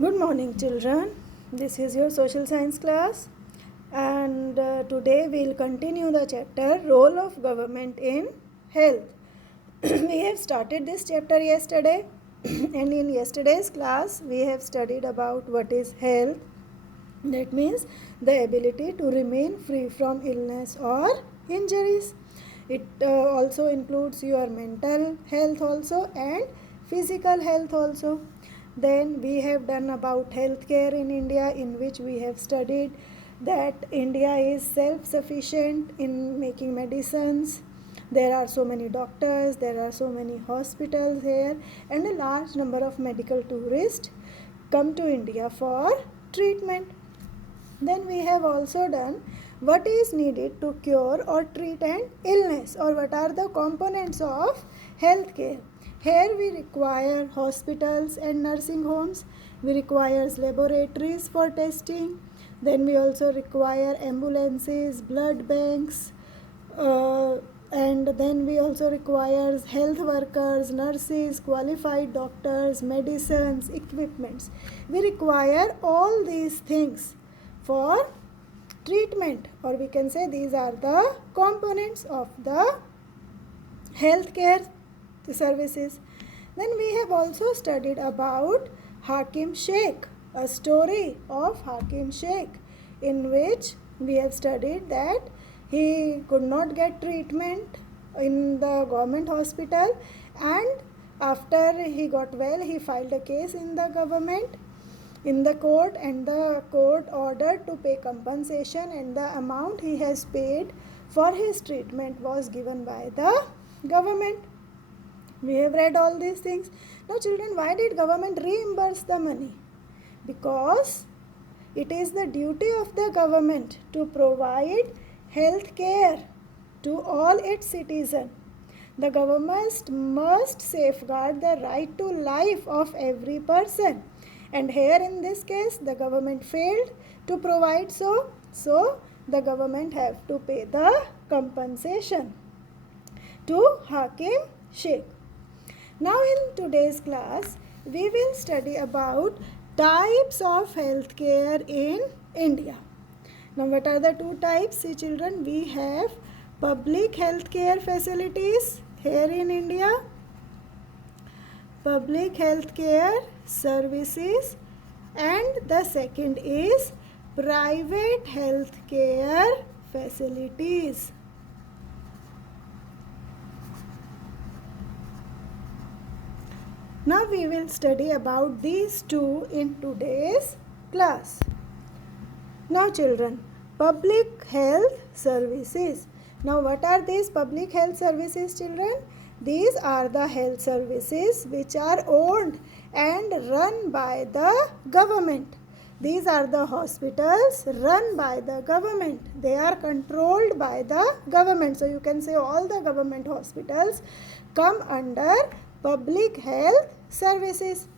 Good morning, children. This is your social science class, and today we'll continue the chapter Role of Government in Health. We have started this chapter yesterday, and in yesterday's class, we have studied about what is health. That means the ability to remain free from illness or injuries. It also includes your mental health also and physical health also. Then we have done about healthcare in India, in which we have studied that India is self-sufficient in making medicines. There are so many doctors, there are so many hospitals here, and a large number of medical tourists come to India for treatment. Then we have also done what is needed to cure or treat an illness, or what are the components of healthcare. Here we require hospitals and nursing homes. We require laboratories for testing. Then we also require ambulances, blood banks, and then we also require health workers, nurses, qualified doctors, medicines, equipments. We require all these things for treatment, or we can say these are the components of the healthcare services. Then we have also studied about Hakim Sheikh, a story of Hakim Sheikh, in which we have studied that he could not get treatment in the government hospital, and after he got well, he filed a case in the government, in the court, and the court ordered to pay compensation, and the amount he has paid for his treatment was given by the government. We have read all these things. Now children, why did government reimburse the money? Because it is the duty of the government to provide health care to all its citizens. The government must safeguard the right to life of every person. And here in this case, the government failed to provide so the government have to pay the compensation to Hakim Sheikh. Now in today's class, we will study about types of healthcare in India. Now what are the two types? See children, we have public healthcare facilities here in India, public healthcare services, and the second is private healthcare facilities. Now we will study about these two in today's class. Now children, public health services. Now what are these public health services, children? These are the health services which are owned and run by the government. These are the hospitals run by the government. They are controlled by the government. So you can say all the government hospitals come under public health services.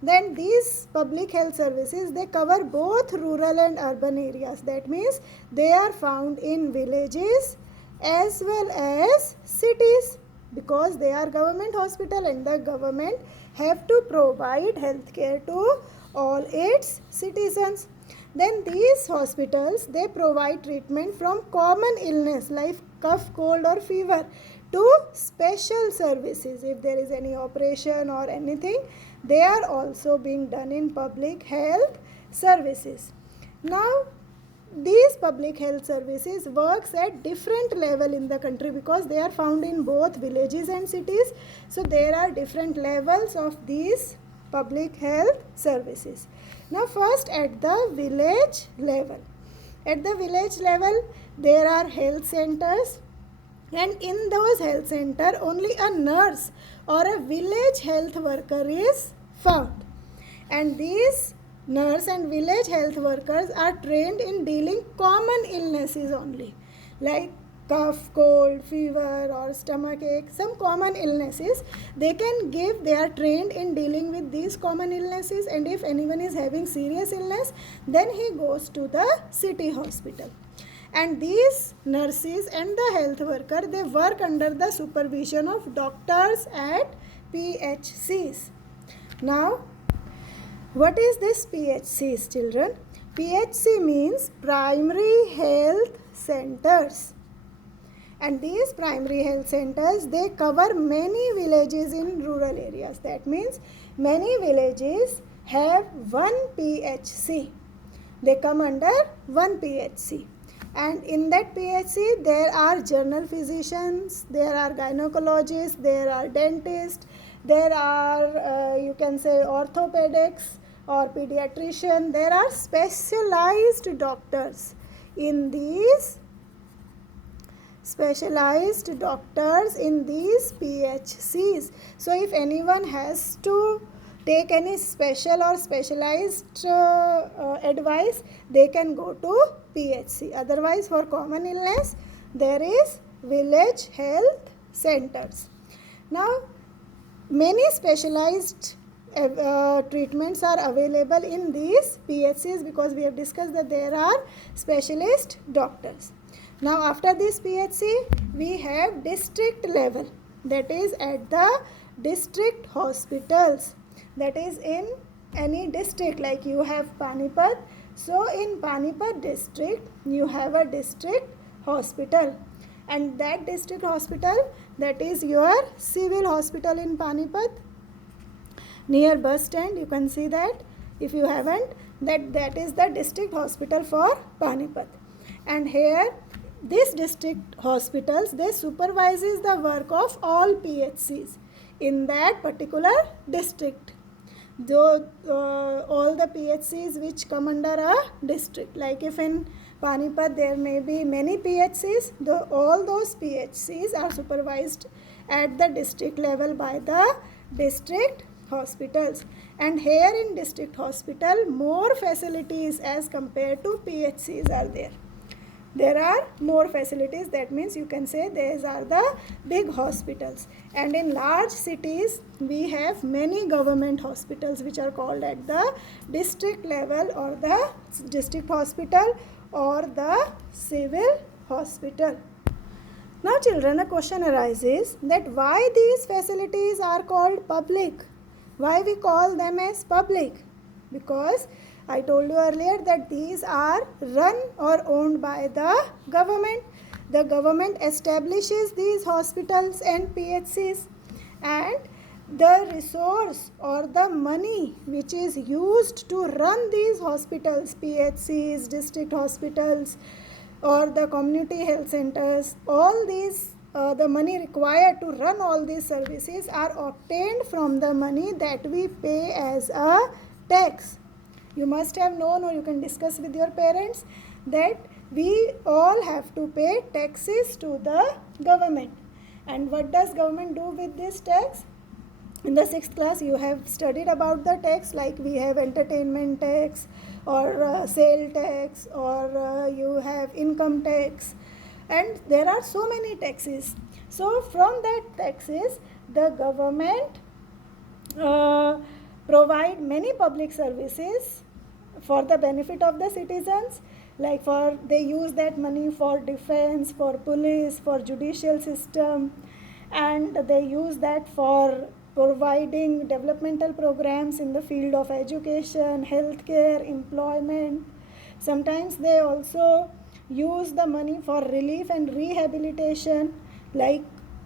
Then these public health services, they cover both rural and urban areas. That means they are found in villages as well as cities, because they are government hospital and the government have to provide health care to all its citizens. Then these hospitals, they provide treatment from common illness like cough, cold or fever to special services. If there is any operation or anything, they are also being done in public health services. Now these public health services works at different level in the country, because they are found in both villages and cities. So there are different levels of these public health services. Now first at the village level. At the village level, there are health centers, and in those health center only a nurse or a village health worker is found. And these nurse and village health workers are trained in dealing common illnesses only, like cough, cold, fever or stomach ache, some common illnesses they can give. They are trained in dealing with these common illnesses, and if anyone is having serious illness, then he goes to the city hospital. And these nurses and the health worker, they work under the supervision of doctors at PHCs. Now What is this PHCs, children? PHC means primary health centers. And these primary health centers, they cover many villages in rural areas. That means many villages have one PHC. They come under one PHC. And in that PHC, there are general physicians, there are gynecologists, there are dentists, there are, you can say, orthopedics or pediatrician. There are specialized doctors in these PHCs. So if anyone has to take any special or specialized advice, they can go to PHC. Otherwise, for common illness, there is village health centers. Now, many specialized treatments are available in these PHCs because we have discussed that there are specialist doctors. Now, after this PHC, we have district level, that is at the district hospitals. That is in any district, like you have Panipat. So in Panipat district, you have a district hospital, and that district hospital, that is your civil hospital in Panipat, near bus stand. You can see that if you haven't, that is the district hospital for Panipat. And here, these district hospitals, they supervises the work of all PHCs in that particular district. Though all the PHCs which come under a district, like if in Panipat there may be many PHCs, though all those PHCs are supervised at the district level by the district hospitals. And here in district hospital, more facilities as compared to PHCs are there. There are more facilities. That means you can say these are the big hospitals. And in large cities, we have many government hospitals which are called at the district level, or the district hospital, or the civil hospital. Now children, a question arises that why these facilities are called public? Why we call them as public? Because I told you earlier that these are run or owned by the government. The government establishes these hospitals and PHCs, and the resource or the money which is used to run these hospitals, PHCs, district hospitals, or the community health centers, all these the money required to run all these services are obtained from the money that we pay as a tax. You must have known, or you can discuss with your parents, that we all have to pay taxes to the government. And what does government do with this tax? In the 6th class, you have studied about the tax, like we have entertainment tax, or sale tax, or you have income tax, and there are so many taxes. So from that taxes, the government provide many public services for the benefit of the citizens, like they use that money for defense, for police, for judicial system, and they use that for providing developmental programs in the field of education, healthcare, employment. Sometimes they also use the money for relief and rehabilitation, like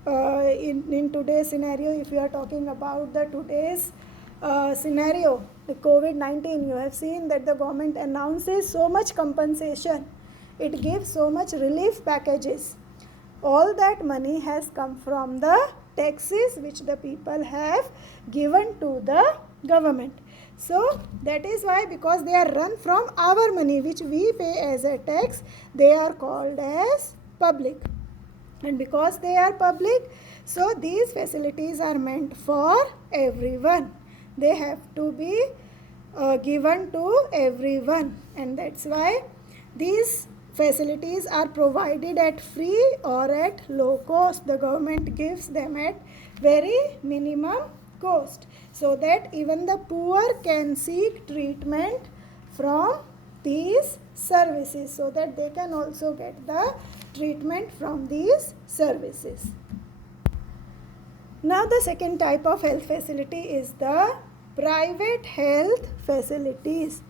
in today's scenario, if you are talking about the today's scenario, the COVID-19, you have seen that the government announces so much compensation. It gives so much relief packages. All that money has come from the taxes which the people have given to the government. So that is why, because they are run from our money which we pay as a tax, they are called as public. And because they are public, so these facilities are meant for everyone. They have to be given to everyone, and that's why these facilities are provided at free or at low cost. The government gives them at very minimum cost, so that even the poor can seek treatment from these services, so that they can also get the treatment from these services. Now the second type of health facility is the private health facilities.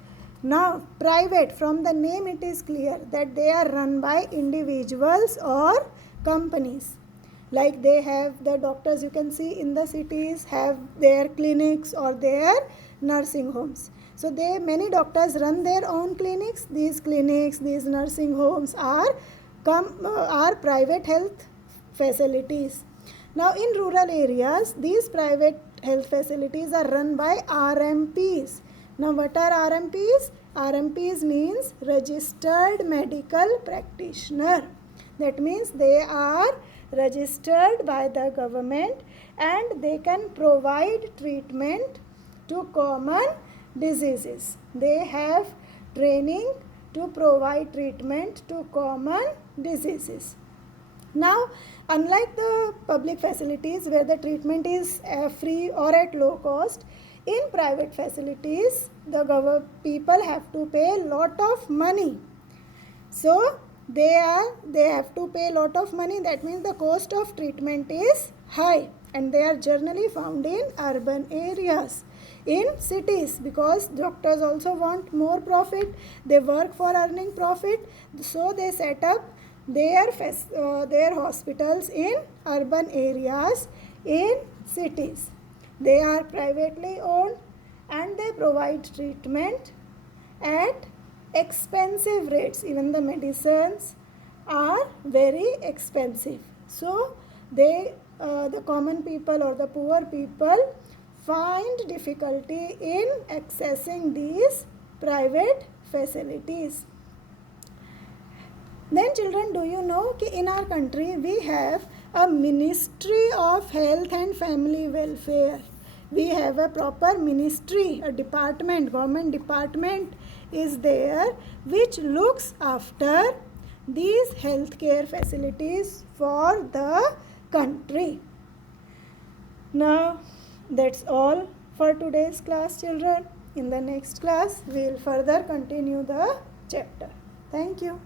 Now, private, from the name it is clear that they are run by individuals or companies. Like they have the doctors you can see in the cities have their clinics or their nursing homes. So many doctors run their own clinics. These clinics, these nursing homes are private health facilities. Now in rural areas, these private health facilities are run by RMPs. Now what are RMPs? RMPs means registered medical practitioner. That means they are registered by the government and they can provide treatment to common diseases. They have training to provide treatment to common diseases. Now, unlike the public facilities where the treatment is free or at low cost, in private facilities the people have to pay a lot of money. So they have to pay a lot of money. That means the cost of treatment is high, and they are generally found in urban areas, in cities, because doctors also want more profit. They work for earning profit, so they set up their hospitals in urban areas, in cities. They are privately owned and they provide treatment at expensive rates. Even the medicines are very expensive. So the common people or the poor people find difficulty in accessing these private facilities. Then children, do you know that in our country we have a Ministry of Health and Family Welfare. We have a proper ministry, a department, government department is there which looks after these healthcare facilities for the country. Now that's all for today's class, children. In the next class we will further continue the chapter. Thank you.